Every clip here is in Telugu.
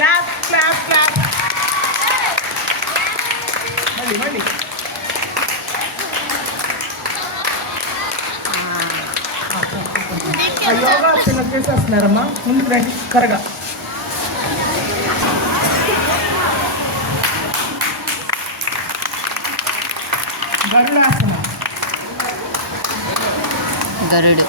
Clap clap clap. మళ్ళీ మళ్ళీ యోగా చిన్న చేసేస్తున్నారమ్మా. ముందుకు రండి త్వరగా. గరుడాసన. గరుడు.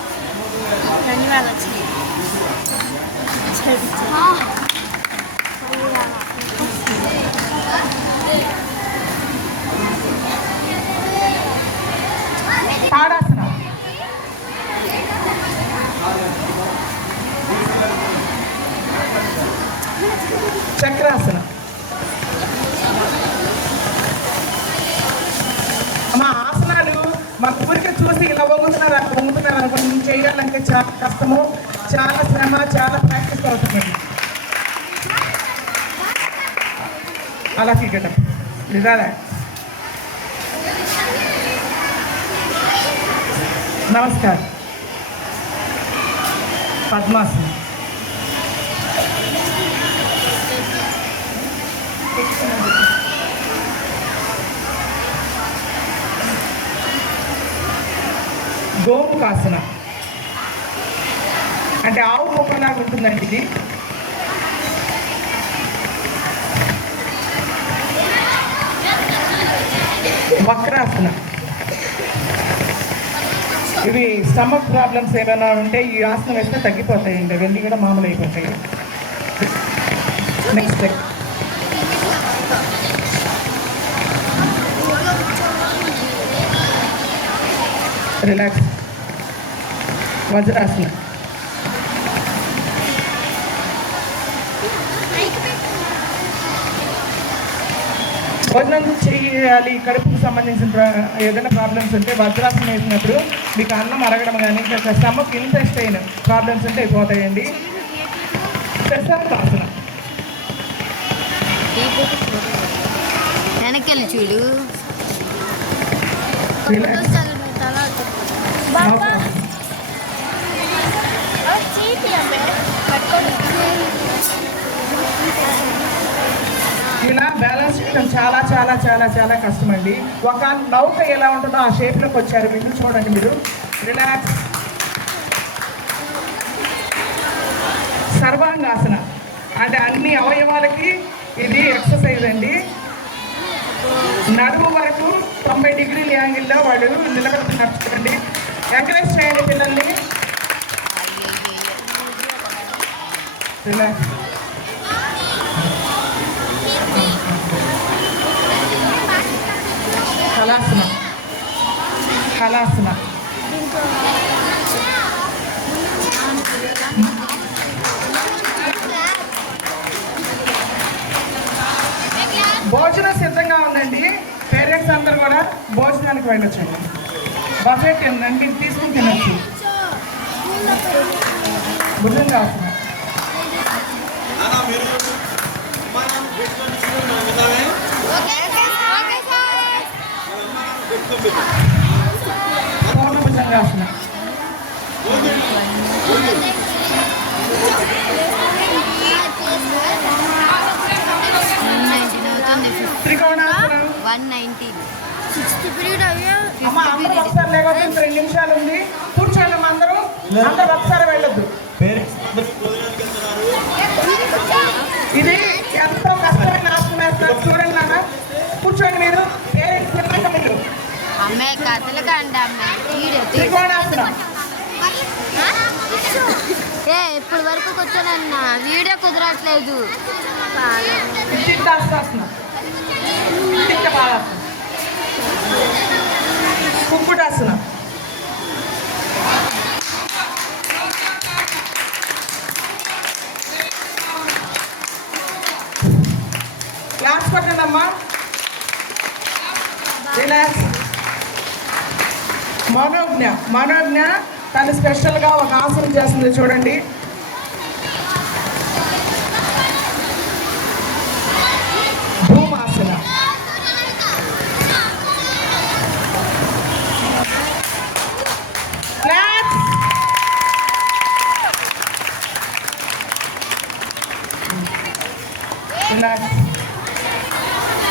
తాడాసన. చక్రాసన. మా ఆసనాలు మన ఊరికి చూసి ఇలా వంగుతున్నారు అనుకోండి, చేయాలంటే చాలా కష్టము, చాలా శ్రమ, చాలా ప్రాక్టీస్ అవుతుందండి. అలా గెటప్ నిజాలే. నమస్కారం. పద్మాసనం. గోముఖాసన అంటే ఆవు ముఖంలాగా ఉంటుందండి ఇది. వక్రాసన. ఇవి స్టమక్ ప్రాబ్లమ్స్ ఏమైనా ఉంటే ఈ ఆసనం వేస్తే తగ్గిపోతాయండి, అవన్నీ కూడా మామూలు అయిపోతాయి. Next relax. వజ్రాసన. భోజనం చేయాలి, కడుపుకు సంబంధించిన ఏదైనా ప్రాబ్లమ్స్ ఉంటే వజ్రాసనం వేసినప్పుడు మీకు అన్నం అరగడం కానీ స్టమక్ ఇన్ఫెస్టైన్ ప్రాబ్లమ్స్ ఉంటే అయిపోతాయండి. ప్రశాంతాసన. వెనకెళ్ళి చూడు. ఇలా బ్యాలెన్స్ చేయడం చాలా చాలా చాలా చాలా కష్టం అండి. ఒక నౌక ఎలా ఉంటుందో ఆ షేప్లోకి వచ్చారు మీరు, చూడండి మీరు. రిలాక్స్. సర్వాంగాసన అంటే అన్ని అవయవాలకి ఇది ఎక్సర్సైజ్ అండి. నడుము వరకు 90 డిగ్రీల యాంగిల్లో వాళ్ళు నిలబడుతూ నడుచుకోండి. ఎంకరేజ్ చేయండి పిల్లల్ని. రిలాక్స్. హలాసన. హలాసన. భోజనం సిద్ధంగా ఉందండి. పేరెంట్స్ అందరూ కూడా భోజనానికి వెళ్ళొచ్చండి. బఫెట్ ఏంటండి, తీసుకుని తినచ్చు. భుజంగాసన. పూర్ణ భుజంగాసన. త్రికోణాసనం. 119. అమ్మ అందరూ ఒకసారి లేకపోతే 2 నిమిషాలు ఉంది. కూర్చోండి అందరూ. అందరూ ఒకసారి వెళ్ళొద్దు. ఇది ఎంతో కష్టమైన ఆసనం వేస్తారు, చూడండి నాన్న. కూర్చోండి మీరు. పేరెంట్స్ చెప్పండి మీరు. అమ్మాయి కథలు కండి అమ్మాయి. త్రికోణాసనం. ఇప్పుడు వరకు కూర్చోనన్న వీడియో కుదరట్లేదు. చిత్తాసనం. కుక్కుటాసనం. క్లాస్ కొట్టండి అమ్మా. రిలాక్స్. మనోజ్ఞ. మనోజ్ఞ తను స్పెషల్గా ఒక ఆసనం చేస్తుంది చూడండి. భూమాసన.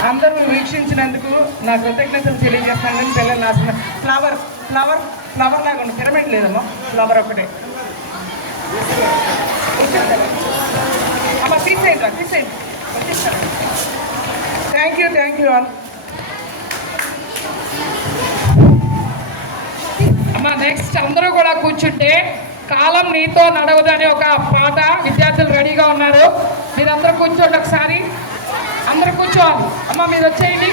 అందరూ వీక్షించినందుకు నా కృతజ్ఞతలు తెలియజేస్తాను. కానీ పిల్లలు నాశనం ఫ్లవర్ ఫ్లవర్ ఫ్లవర్ లాగా ఉంది, పిరమిడ్ లేదమ్మా, ఫ్లవర్ ఒకటే. అమ్మ తీసేయండి తీసేయండి. Thank you all. అమ్మ నెక్స్ట్ అందరూ కూడా కూర్చుంటే కాలం నీతో నడవదు అనే ఒక పాట విద్యార్థులు రెడీగా ఉన్నారు. మీరందరూ కూర్చోండి ఒకసారి, అందరూ కూర్చోవాలి. అమ్మ మీరు వచ్చేయండి.